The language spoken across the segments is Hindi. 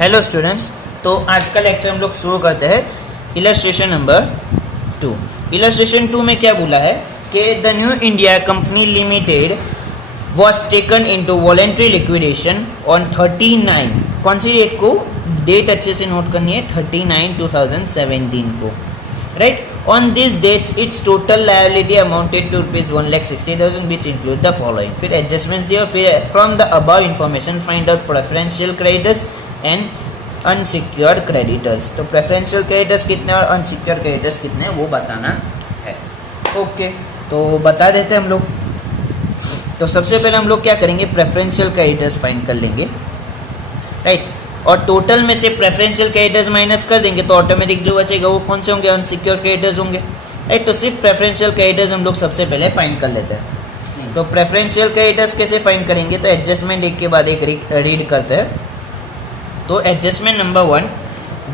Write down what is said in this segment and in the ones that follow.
हेलो स्टूडेंट्स, तो आज का लेक्चर हम लोग शुरू करते हैं इलस्ट्रेशन नंबर 2। इलस्ट्रेशन 2 में क्या बोला है कि the new India company limited was taken into voluntary liquidation on 39, कौन सी डेट को, डेट अच्छे से नोट करनी है, 39/2017 को, right. On this dates its total liability amounted to ₹1,60,000 which include the following। फिर एडजस्टमेंट दिया, फिर from the above information find out preferential creditors and unsecured creditors. तो प्रेफरेंशियल क्रेडिटर्स कितने और अनसिक्योर्ड क्रेडिटर्स कितने वो बताना है। ओके, तो बता देते हैं हम लोग। तो सबसे पहले हम लोग क्या करेंगे, प्रेफरेंशियल क्रेडिटर्स फाइंड कर लेंगे, राइट। और टोटल में से प्रेफरेंशियल क्रेडिटर्स माइनस कर देंगे तो ऑटोमेटिक जो बचेगा वो कौन से होंगे, अनसिक्योर क्रेडिटर्स होंगे, राइट। तो सिर्फ प्रेफरेंशियल क्रेडिटर्स हम लोग सबसे पहले फाइंड कर लेते हैं। तो प्रेफरेंशियल क्रेडिटर्स कैसे फाइंड करेंगे, तो एडजस्टमेंट एक के बाद एक रीड करते हैं। तो adjustment number 1,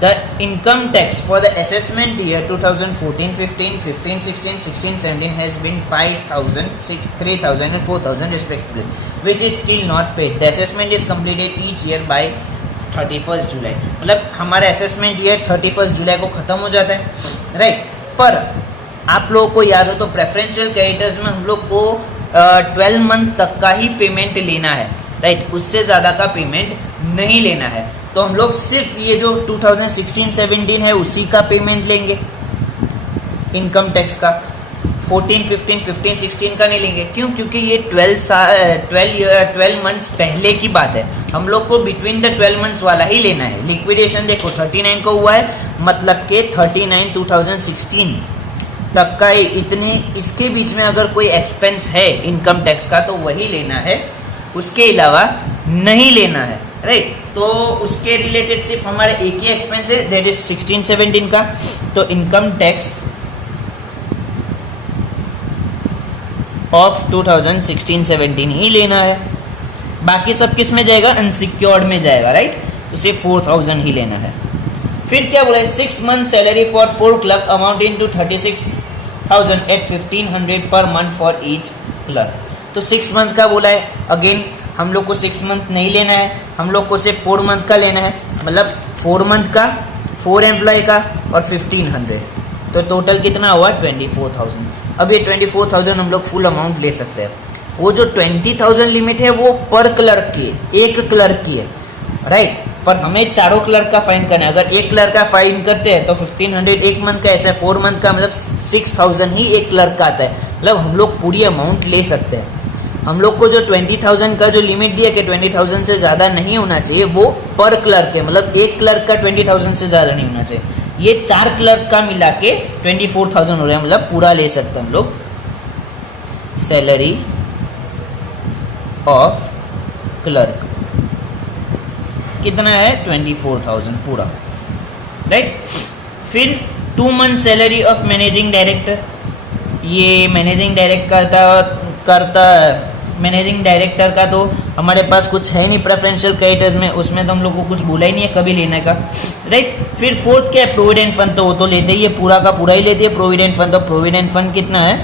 the income tax for the assessment year 2014-15, 15-16, 16-17 has been 5,000, 3,000 and 4,000 respectively, which is still not paid. The assessment is completed each year by 31 जुलाई। मतलब हमारा असेसमेंट ईयर 31 जुलाई को ख़त्म हो जाता है, राइट। पर आप लोगों को याद हो तो प्रेफरेंशियल क्रेडिटर्स में हम लोग को 12 मंथ तक का ही पेमेंट लेना है, राइट। उससे ज़्यादा का पेमेंट नहीं लेना है। तो हम लोग सिर्फ ये जो 2016-17 है उसी का पेमेंट लेंगे इनकम टैक्स का, 14-15, 15-16 का नहीं लेंगे। क्यों? क्योंकि ये 12 मंथ्स पहले की बात है, हम लोग को बिटवीन द 12 मंथ्स वाला ही लेना है। लिक्विडेशन देखो 39 को हुआ है, मतलब कि 39/2016 तक का इतने, इसके बीच में अगर कोई एक्सपेंस है इनकम टैक्स का तो वही लेना है, उसके अलावा नहीं लेना है, राइट। तो उसके रिलेटेड सिर्फ हमारे एक ही एक्सपेंस है, दैट इज 16-17 का। तो इनकम टैक्स ऑफ 2016-17 ही लेना है। बाकी सब किस में जाएगा, अनसिक्योर्ड में जाएगा, राइट। तो सिर्फ 4,000 ही लेना है। फिर क्या बोला है, 6 month salary for 4 clerk amounting to 36,000 at 1,500 per month for each clerk. तो 6 मंथ का बोला है, अगेन हम लोग को 6 मंथ नहीं लेना है, हम लोग को सिर्फ 4 मंथ का लेना है। मतलब 4 मंथ का, 4 एम्प्लॉय का और 1,500, तो टोटल कितना हुआ, 24,000। अब ये 24,000 हम लोग फुल अमाउंट ले सकते हैं। वो जो 20,000 लिमिट है वो पर क्लर्क की है, एक क्लर्क की है, राइट। पर हमें चारों क्लर्क का फाइन करना है। अगर एक क्लर्क का फाइन करते हैं तो 1,500 एक मंथ का, ऐसा 4 मंथ का मतलब 6,000 ही एक क्लर्क का आता है। मतलब हम लोग पूरी अमाउंट ले सकते हैं। हम लोग को जो 20,000 का जो लिमिट दिया कि 20,000 से ज़्यादा नहीं होना चाहिए, वो पर क्लर्क है, मतलब एक क्लर्क का 20,000 से ज़्यादा नहीं होना चाहिए। ये 4 क्लर्क का मिला के 24,000 हो रहा है, मतलब पूरा ले सकते हैं हम लोग। सैलरी ऑफ क्लर्क कितना है, 24,000 पूरा, राइट। फिर 2 month salary of managing director, ये मैनेजिंग मैनेजिंग डायरेक्टर का तो हमारे पास कुछ है नहीं प्रेफरेंशियल क्रेडिटर्स में, उसमें तो हम लोग को कुछ बोला ही नहीं है कभी लेने का, राइट। फिर 4th क्या है, प्रोविडेंट फंड, तो वो तो लेते ही है, पूरा का पूरा ही लेते हैं प्रोविडेंट फंड। तो प्रोविडेंट फंड कितना है,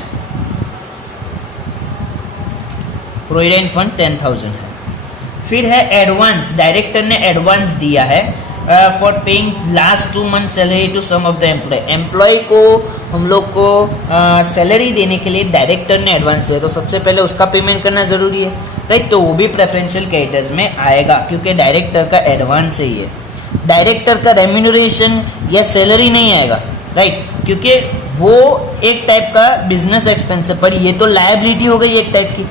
प्रोविडेंट फंड 10,000 है। फिर है एडवांस, डायरेक्टर ने एडवांस दिया है for paying last 2 month salary to some of the employee. Employee को हम लोग को सैलरी देने के लिए डायरेक्टर ने एडवांस दिया, तो सबसे पहले उसका पेमेंट करना ज़रूरी है, राइट। तो वो भी प्रेफरेंशियल क्रेडिटर्स में आएगा क्योंकि डायरेक्टर का एडवांस है ये। डायरेक्टर का रेम्यूनरेशन या सैलरी नहीं आएगा, राइट, क्योंकि वो एक टाइप का बिजनेस एक्सपेंस है, पर ये तो लायबिलिटी हो गई एक टाइप की।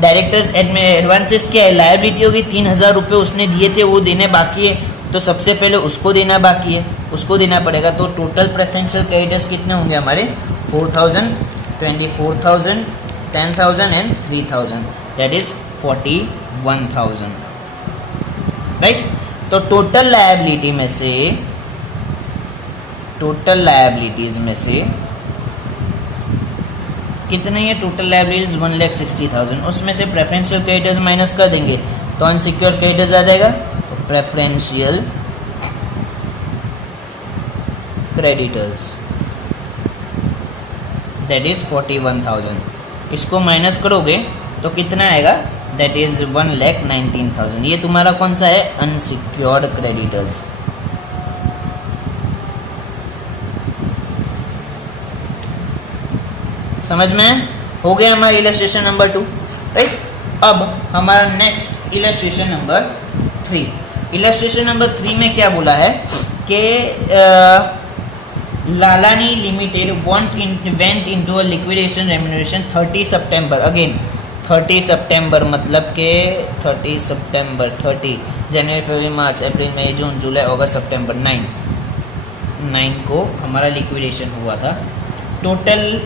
डायरेक्टर्स एडवांसेस क्या है, लायबिलिटी होगी। 3,000 रुपये उसने दिए थे, वो देने बाकी है, तो सबसे पहले उसको देना बाकी है, उसको देना पड़ेगा। तो टोटल प्रेफरेंशियल क्रेडिटर्स कितने होंगे हमारे, 4,000, 24,000, 10,000 एंड 3,000, दैट इज 41,000, राइट। तो टोटल लायबिलिटी में से, टोटल लायबिलिटीज़ में से कितने ये टोटल लायबिलिटीज, 1,60,000, उसमें से प्रेफरेंशियल क्रेडिटर्स माइनस कर देंगे तो अनसिक्योर्ड क्रेडिटर्स आ जाएगा। प्रेफरेंशियल क्रेडिटर्स दैट इज 41,000, इसको माइनस करोगे तो कितना आएगा, दैट इज 1,19,000। ये तुम्हारा कौन सा है? Unsecured creditors. समझ में हो गया हमारा इलस्ट्रेशन नंबर 2, राइट। अब हमारा next illustration number 3। Illustration number 3 में क्या बोला है कि Lalani limited went into a liquidation remuneration 30 September. Again 30 सितंबर मतलब के 30 सितंबर 30 जनवरी फरवरी मार्च अप्रैल मई जून जुलाई अगस्त सितंबर 9 को हमारा लिक्विडेशन हुआ था। टोटल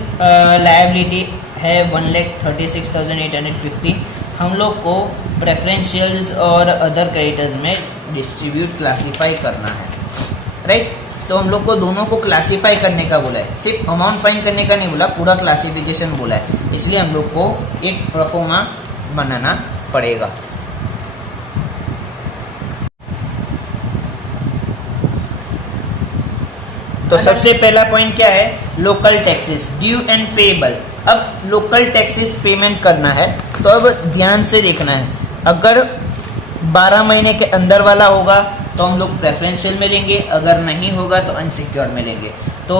लायबिलिटी है 1,36,850। हम लोग को प्रेफरेंशियल्स और अदर क्रेडिटर्स में डिस्ट्रीब्यूट क्लासीफाई करना है, राइट। तो हम लोग को दोनों को क्लासीफाई करने का बोला है, सिर्फ अमाउंट फाइंड करने का नहीं बोला, पूरा क्लासिफिकेशन बोला है। इसलिए हम लोग को एक प्रोफोर्मा बनाना पड़ेगा। तो सबसे पहला पॉइंट क्या है? Local taxes due and payable. अब लोकल टैक्सेस पेमेंट करना है तो अब ध्यान से देखना है। अगर 12 महीने के अंदर वाला होगा तो हम लोग प्रेफरेंशियल में लेंगे, अगर नहीं होगा तो अनसिक्योर्ड में लेंगे। तो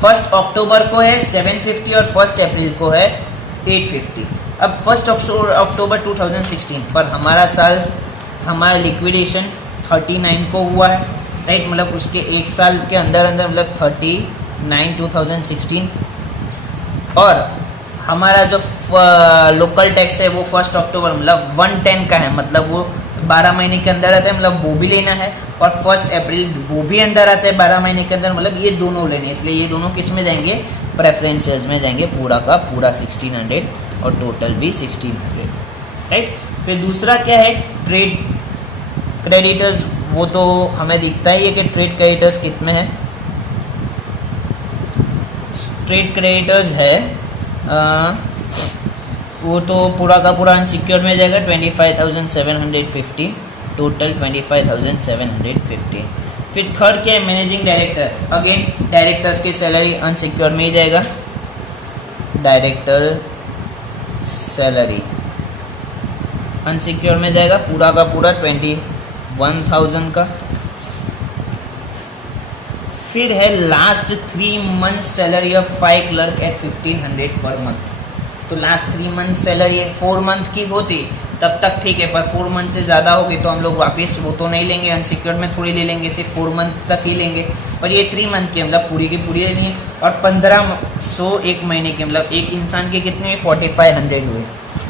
1 अक्टूबर को है 750 और 1 अप्रैल को है 850। अब 1 अक्टूबर 2016 पर हमारा साल, हमारा लिक्विडेशन 39 को हुआ है, राइट। मतलब उसके एक साल के अंदर अंदर मतलब 39 2016। और हमारा जो लोकल टैक्स है वो 1 अक्टूबर मतलब 110 का है, मतलब वो 12 महीने के अंदर आता है, मतलब वो भी लेना है। और 1 अप्रैल वो भी अंदर आता है 12 महीने के अंदर, मतलब ये दोनों लेने। इसलिए ये दोनों किस में जाएंगे? प्रेफरेंशियल्स में जाएंगे, पूरा का पूरा 1600 और टोटल भी 1600, राइट। फिर दूसरा क्या है? Trade creditors. वो तो हमें दिखता ही है कि ट्रेड क्रेडिटर्स कितने हैं। ट्रेड क्रेडिटर्स है वो तो पूरा का पूरा अनसिक्योर्ड में जाएगा 25,750, टोटल 25,750। फिर थर्ड क्या है? Managing director. अगेन डायरेक्टर्स की सैलरी अनसिक्योर्ड में ही जाएगा, डायरेक्टर सैलरी अनसिक्योर्ड में जाएगा, पूरा का पूरा 21,000 का। फिर है last 3 month salary of 5 clerk at 1,500 per month. तो लास्ट 3 मंथ सैलरी 4 मंथ की होती तब तक ठीक है, पर 4 मंथ से ज़्यादा होगी तो हम लोग वापस वो तो नहीं लेंगे, अनसिक्योर्ड में थोड़ी ले लेंगे, सिर्फ 4 मंथ तक ही लेंगे। और ये 3 मंथ की मतलब पूरी की पूरी लेनी है। और 1500 एक महीने के मतलब एक इंसान के कितने 4500 हुए,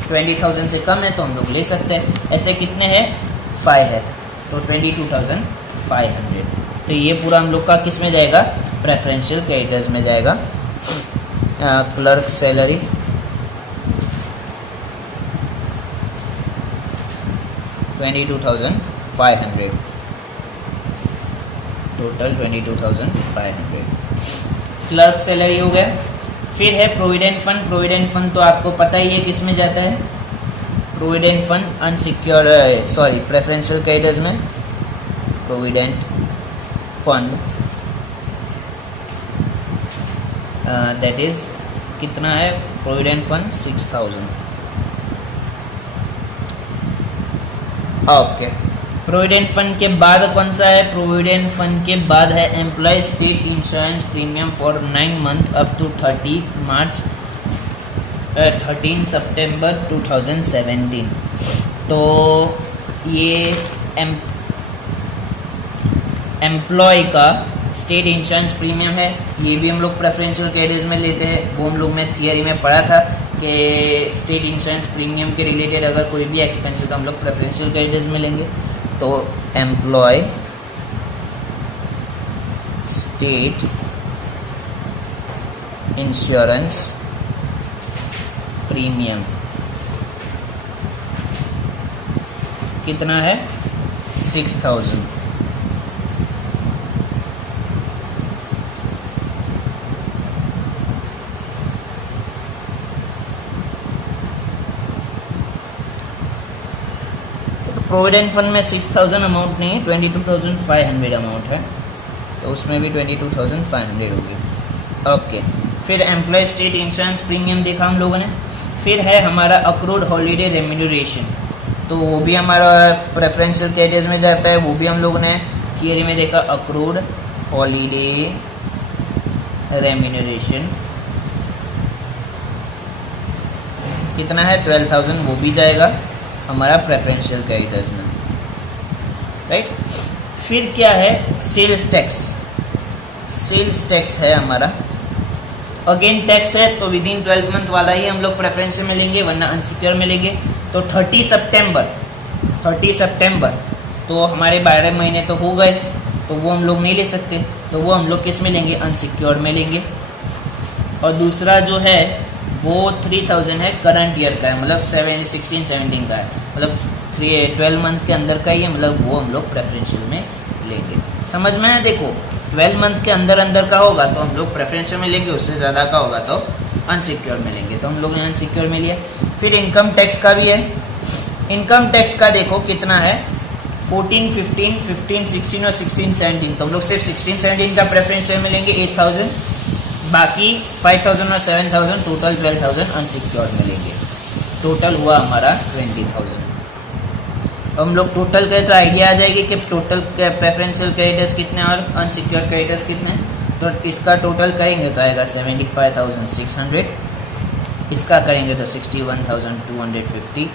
20,000 से कम है तो हम लोग ले सकते हैं। ऐसे कितने हैं? 5 है तो 22,500। तो ये पूरा हम लोग का किस में जाएगा? प्रेफरेंशियल क्रेडिटर्स में जाएगा। Clerk salary 22,500, total 22,500 clerk salary हो गया। फिर है प्रोविडेंट फंड। प्रोविडेंट फंड तो आपको पता ही है किस में जाता है। Provident fund unsecured sorry preferential creditors में। प्रोविडेंट फंड दैट इज कितना है? Provident fund 6,000। Okay. Provident fund के बाद कौन सा है? प्रोविडेंट फंड के बाद है employee state insurance premium for 9 month up to 13 सितंबर 2017। तो ये एम्प्लॉय का स्टेट इंश्योरेंस प्रीमियम है, ये भी हम लोग प्रेफरेंशियल क्रेडिट्स में लेते हैं। वो हम लोग ने थियरी में पढ़ा था कि स्टेट इंश्योरेंस प्रीमियम के रिलेटेड अगर कोई भी एक्सपेंस हो तो हम लोग प्रेफरेंशियल क्रेडिट्स में लेंगे। तो एम्प्लॉय स्टेट इंश्योरेंस प्रीमियम कितना है? 6,000। प्रोविडेंट फंड में 6,000 अमाउंट नहीं है, 22,500 अमाउंट है, तो उसमें भी 22,500 होगी। ओके। फिर एम्प्लॉय स्टेट इंश्योरेंस प्रीमियम देखा हम लोगों ने। फिर है हमारा अक्रूड हॉलीडे रेम्यूनरेशन, तो वो भी हमारा प्रेफरेंशियल कैटेगरी में जाता है, वो भी हम लोगों ने थियरी में देखा। अक्रूड हॉलीडे रेम्यूनरेशन कितना है 12,000, वो भी जाएगा हमारा प्रेफरेंशियल कैटेगरीज में, राइट। फिर क्या है सेल्स टैक्स, सेल्स टैक्स है हमारा, अगेन टैक्स है तो विद इन 12 मंथ वाला ही हम लोग प्रेफरेंस में लेंगे, वरना अनसिक्योर में लेंगे। तो 30 सितंबर तो हमारे 12 महीने तो हो गए, तो वो हम लोग नहीं ले सकते, तो वो हम लोग किस में लेंगे, अनसिक्योर में लेंगे। और दूसरा जो है वो 3000 है, करंट ईयर का है, मतलब 16-17 का है, मतलब 12 मंथ के अंदर का ही है, मतलब वो हम लोग प्रेफरेंशियल में लेंगे। समझ में है? देखो 12 मंथ के अंदर का होगा तो हम लोग प्रेफरेंशियल में लेंगे, उससे ज़्यादा का होगा तो अनसिक्योर में लेंगे, तो हम लोग ने अनसिक्योर में लिया। फिर इनकम टैक्स का भी है, इनकम टैक्स का देखो कितना है 14, 15, 16 और 16, 17, तो हम लोग सिर्फ 16, 17 का प्रेफरेंशियल में लेंगे 8,000, बाकी 5,000 और 7,000 टोटल 12,000 अनसिक्योर में लेंगे, टोटल हुआ हमारा 20,000। हम लोग टोटल करें तो आइडिया आ जाएगी कि टोटल प्रेफरेंशियल क्रेडिटर्स कितने और अनसिक्योर्ड क्रेडिटर्स कितने हैं। तो इसका टोटल करेंगे तो आएगा 75,600, इसका करेंगे तो 61,250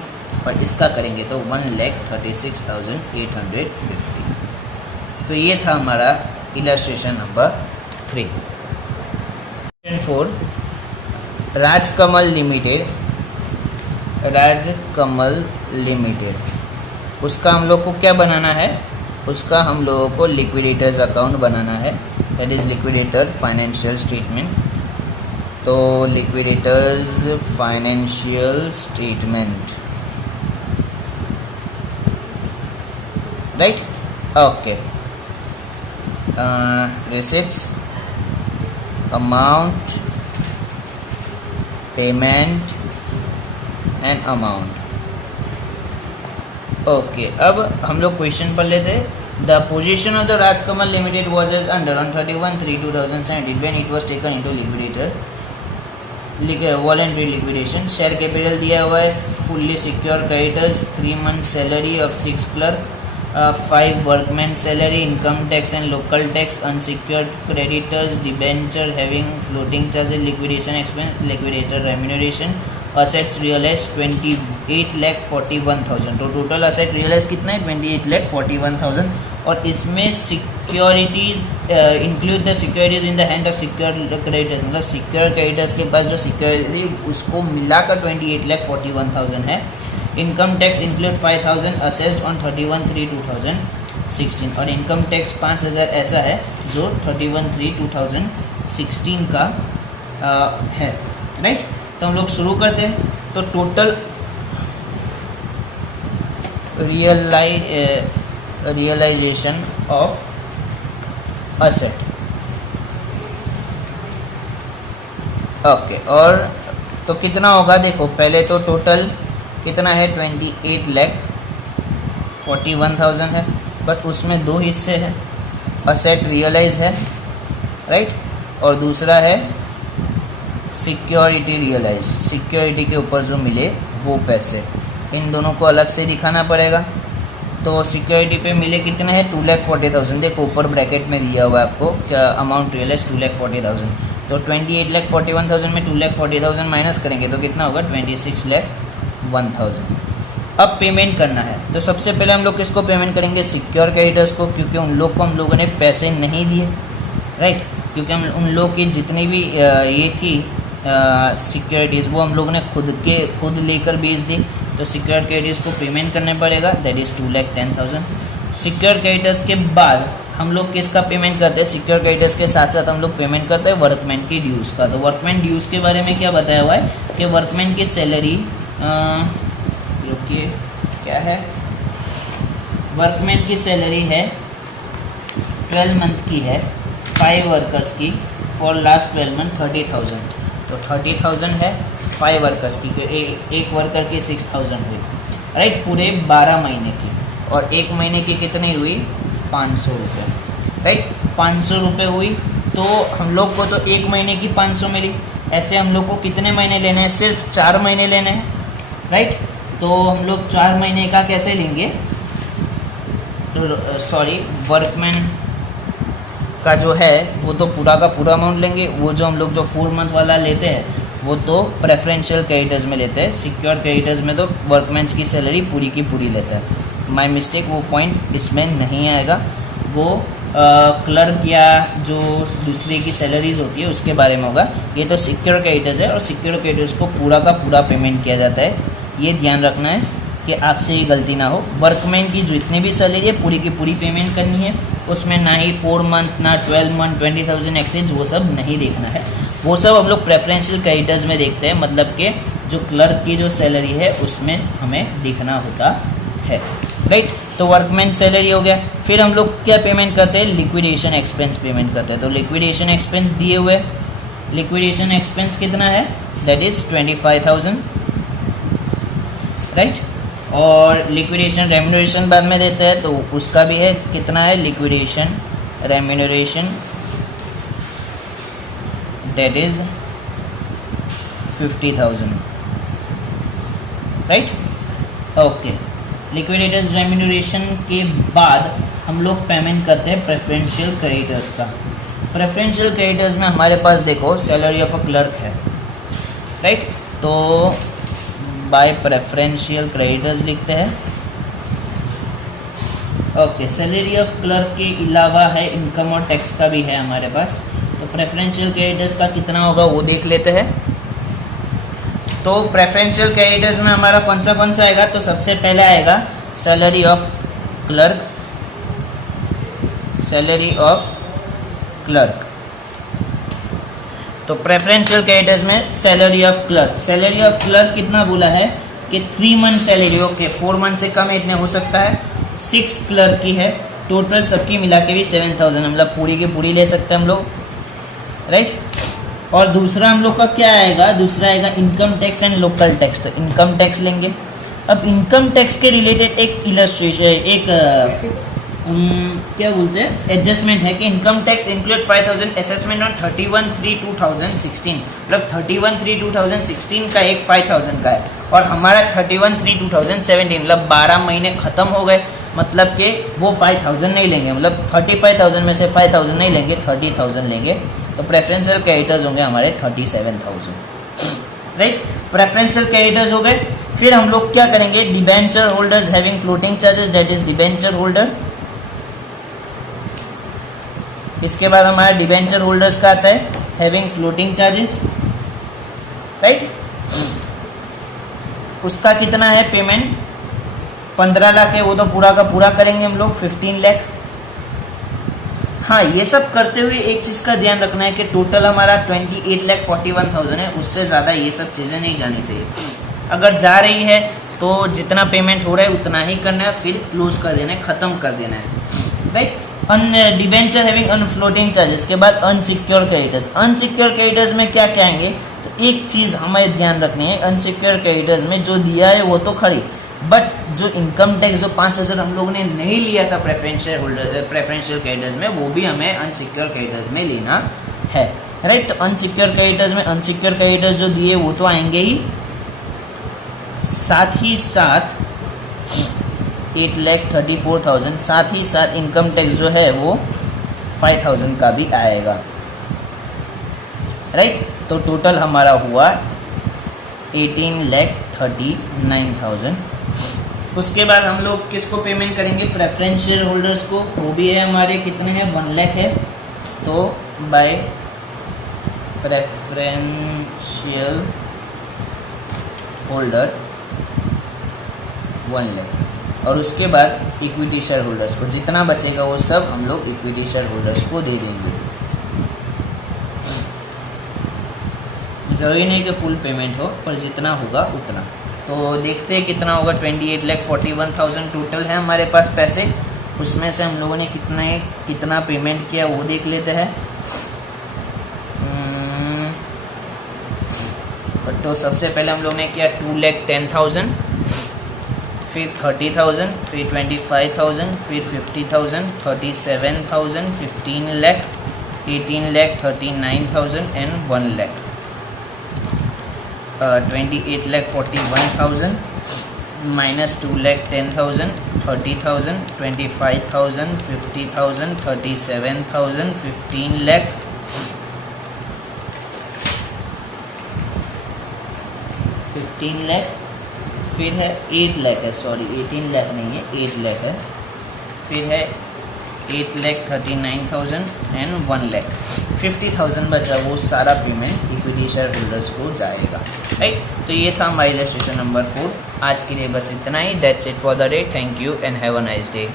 और इसका करेंगे तो 1,36,850। तो ये था हमारा इलस्ट्रेशन नंबर 3। 4 राजकमल लिमिटेड, उसका हम लोग को क्या बनाना है, उसका हम लोगों को लिक्विडेटर्स अकाउंट बनाना है, that is liquidator financial statement. तो liquidators financial statement, right, okay. Receipts, amount, payment and amount, okay. अब हम लोग क्वेश्चन पढ़ लेते हैं। The position of the Rajkamal limited was as under on 31/3/2017 when it was taken into liquidator voluntary liquidation. Share capital दिया हुआ है, fully secure creditors, 3 month salary of 6 clerk, 5 workman salary, income tax and local tax, unsecured creditors, debenture having floating charges, liquidation expense, liquidator remuneration, assets realise 28,41,000। तो टोटल असेट रियलाइज कितना है 28,41,000। और इसमें securities include the securities in the hand of secure creditors, मतलब सिक्योर क्रेडिटर्स के पास जो सिक्योरिटी उसको मिलाकर 28,41,000 है। Income tax include 5,000 assessed on 31/3/2016 और इनकम टैक्स 5,000 ऐसा है जो 31/3/2016 का है, राइट। तो हम लोग शुरू करते हैं। तो total realisation of asset, okay. और तो कितना होगा, देखो पहले तो टोटल कितना है 28,41,000 है, बट उसमें 2 हिस्से हैं, असेट रियलाइज है, राइट, और दूसरा है सिक्योरिटी रियलाइज, सिक्योरिटी के ऊपर जो मिले वो पैसे, इन दोनों को अलग से दिखाना पड़ेगा। तो सिक्योरिटी पे मिले कितने हैं 2,40,000, देखो ऊपर ब्रैकेट में दिया हुआ है आपको क्या अमाउंट रियलाइज 2,40,000। तो 28,41,000 में 2,40,000 माइनस करेंगे तो कितना होगा 26,01,000। अब पेमेंट करना है, तो सबसे पहले हम लोग किसको पेमेंट करेंगे, सिक्योर क्रेडिटर्स को, क्योंकि उन लोग को हम लोगों ने पैसे नहीं दिए, राइट, क्योंकि हम उन लोग की जितनी भी ये थी सिक्योरिटीज़ वो हम लोगों ने खुद लेकर बेच दी। तो सिक्योर क्रेडिटर्स को पेमेंट करने पड़ेगा, दैट इज़ 2,10,000। सिक्योर क्रेडिटर्स के बाद हम लोग किसका पेमेंट करते हैं, सिक्योर क्रेडिटर्स के साथ साथ हम लोग पेमेंट करते हैं वर्कमैन की ड्यूज़ का। तो वर्कमैन ड्यूज़ के बारे में क्या बताया हुआ है कि वर्कमैन की सैलरी जो कि क्या है, वर्कमैन की सैलरी है 12 मंथ की है, 5 वर्कर्स की फॉर लास्ट 12 मंथ 30,000। तो 30,000 है 5 वर्कर्स की, एक वर्कर की 6,000 हुई, राइट, पूरे 12 महीने की। और एक महीने की कितनी हुई 500 रुपये, राइट, 500 रुपये हुई। तो हम लोग को तो एक महीने की 500 मिली, ऐसे हम लोग को कितने महीने लेने हैं? सिर्फ 4 महीने लेने हैं, राइट। तो हम लोग 4 महीने का कैसे लेंगे? सॉरी, वर्कमैन का जो है वो तो पूरा का पूरा अमाउंट लेंगे। वो जो हम लोग जो 4 मंथ वाला लेते हैं वो तो प्रेफरेंशियल क्रेडिटर्स में लेते हैं। सिक्योर क्रेडिटर्स में तो वर्कमैन्स की सैलरी पूरी की पूरी लेता है। माय मिस्टेक, वो पॉइंट इसमें नहीं आएगा। वो क्लर्क या जो दूसरे की सैलरीज होती है उसके बारे में होगा। ये तो सिक्योर क्रेडिटर्स है और सिक्योर क्रेडिटर्स को पूरा का पूरा पेमेंट किया जाता है। ये ध्यान रखना है कि आपसे ये गलती ना हो। वर्कमैन की जितनी भी सैलरी है पूरी की पूरी पेमेंट करनी है। उसमें ना ही 4 मंथ ना 12 मंथ 20,000 एक्सचेंज वो सब नहीं देखना है। वो सब हम लोग प्रेफरेंशियल क्रेडिटर्स में देखते हैं, मतलब कि जो क्लर्क की जो सैलरी है उसमें हमें देखना होता है, राइट। तो वर्कमैन सैलरी हो गया। फिर हम लोग क्या पेमेंट करते हैं? लिक्विडेशन एक्सपेंस पेमेंट करते हैं। तो लिक्विडेशन एक्सपेंस दिए हुए, लिक्विडेशन एक्सपेंस कितना है? That is 25,000, right. और लिक्विडेशन रेम्यूनरेशन बाद में देते हैं तो उसका भी है, कितना है? Liquidation remuneration that is 50,000, right. Okay, liquidators remuneration के बाद हम लोग पेमेंट करते हैं प्रेफरेंशियल क्रेडिटर्स का। प्रेफरेंशियल क्रेडिटर्स में हमारे पास देखो सैलरी ऑफ अ क्लर्क है, राइट। तो बाय प्रेफरेंशियल क्रेडिटर्स लिखते हैं। ओके, सैलरी ऑफ क्लर्क के अलावा है इनकम और टैक्स का भी है हमारे पास। तो प्रेफरेंशियल क्रेडिटर्स का कितना होगा वो देख लेते हैं। तो प्रेफरेंशियल क्रेडिटर्स में हमारा कौन सा आएगा? तो सबसे पहले आएगा salary of clerk, salary of clerk. तो प्रेफरेंशियल क्रेडिटर्स में salary of clerk, salary of clerk कितना बोला है कि 3 मंथ सैलरी। ओके, 4 मंथ से कम इतने हो सकता है। 6 क्लर्क की है, टोटल सबकी मिला के भी 7,000, मतलब पूरी की पूरी ले सकते हैं हम लोग, राइट। और दूसरा हम लोग का क्या आएगा? दूसरा आएगा income tax and local tax. तो इनकम टैक्स लेंगे। अब इनकम टैक्स के रिलेटेड एक इलस्ट्रेशन, एक क्या बोलते हैं, एडजस्टमेंट है कि income tax include 5,000 assessment on 31/3/2016, मतलब 31/3/2016 का एक 5,000 का है और हमारा 31/3/2017, मतलब 12 महीने ख़त्म हो गए, मतलब कि वो 5,000 नहीं लेंगे, मतलब 35,000 में से 5,000 नहीं लेंगे, 30,000 लेंगे। तो प्रेफरेंशियल क्रेडिटर्स होंगे हमारे 37,000, राइट। प्रेफरेंशियल क्रेडिटर्स हो गए। फिर हम लोग क्या करेंगे? Debenture holders having floating charges, that is debenture holder. इसके बाद हमारा डिबेंचर होल्डर्स का आता है हैविंग फ्लोटिंग चार्जेस, राइट। उसका कितना है पेमेंट? 15 लाख है, वो तो पूरा का पूरा करेंगे हम लोग, 15 लाख। हाँ, ये सब करते हुए एक चीज़ का ध्यान रखना है कि टोटल हमारा 28,41,000 है, उससे ज़्यादा ये सब चीज़ें नहीं जानी चाहिए। अगर जा रही है तो जितना पेमेंट हो रहा है उतना ही करना है, फिर क्लोज कर देना है, ख़त्म कर देना है, राइट। डिबेंचर हैविंग अनफ्लोटिंग चार्जेस के बाद अनसिक्योर क्रेडिटर्स। अनसिक्योर क्रेडिटर्स में क्या क्या आएंगे? तो एक चीज़ हमें ध्यान रखनी है, अनसिक्योर क्रेडिटर्स में जो दिया है वो तो खड़ी, बट जो इनकम टैक्स जो 5,000 हम लोगों ने नहीं लिया था प्रेफरेंशियल क्रेडिटर्स में, वो भी हमें अनसिक्योर क्रेडिटर्स में लेना है, राइट। तो अनसिक्योर क्रेडिटर्स में अनसिक्योर क्रेडिटर्स जो दिए वो तो आएंगे ही, साथ ही साथ 8,34,000, साथ ही साथ इनकम टैक्स जो है वो 5,000 का भी आएगा, राइट। तो टोटल हमारा हुआ 18,39,000। उसके बाद हम लोग किसको पेमेंट करेंगे? प्रेफरेंशियल होल्डर्स को। वो भी है हमारे कितने हैं? 1 लाख है। तो बाय प्रेफरेंशियल होल्डर 1 लाख। और उसके बाद इक्विटी शेयर होल्डर्स को जितना बचेगा वो सब हम लोग इक्विटी शेयर होल्डर्स को दे देंगे। ज़रूरी नहीं कि फुल पेमेंट हो, पर जितना होगा उतना। तो देखते हैं कितना होगा। 28,41,000 टोटल है हमारे पास पैसे। उसमें से हम लोगों ने कितना पेमेंट किया वो देख लेते हैं। तो सबसे पहले हम लोग ने किया 2,10,000, फिर 30,000, फिर 25,000, फिर 50,000, 37,000, 15 lakh, 18,39,000 and 1 lakh. 28,41,000 minus 2,10,000, 30,000, 25,000, 50,000, 37,000, 15 lakh, 15 lakh, फिर है 8 लाख है, सॉरी 18 लाख नहीं है, 8 लाख है, फिर है 8,39,000 एंड 1 लाख, 50,000 बचा, वो सारा पेमेंट इक्विटी शेयर होल्डर्स को जाएगा, राइट। तो ये था हमारा इलस्ट्रेशन नंबर 4। आज के लिए बस इतना ही। That's it for the day. Thank you and have a nice day.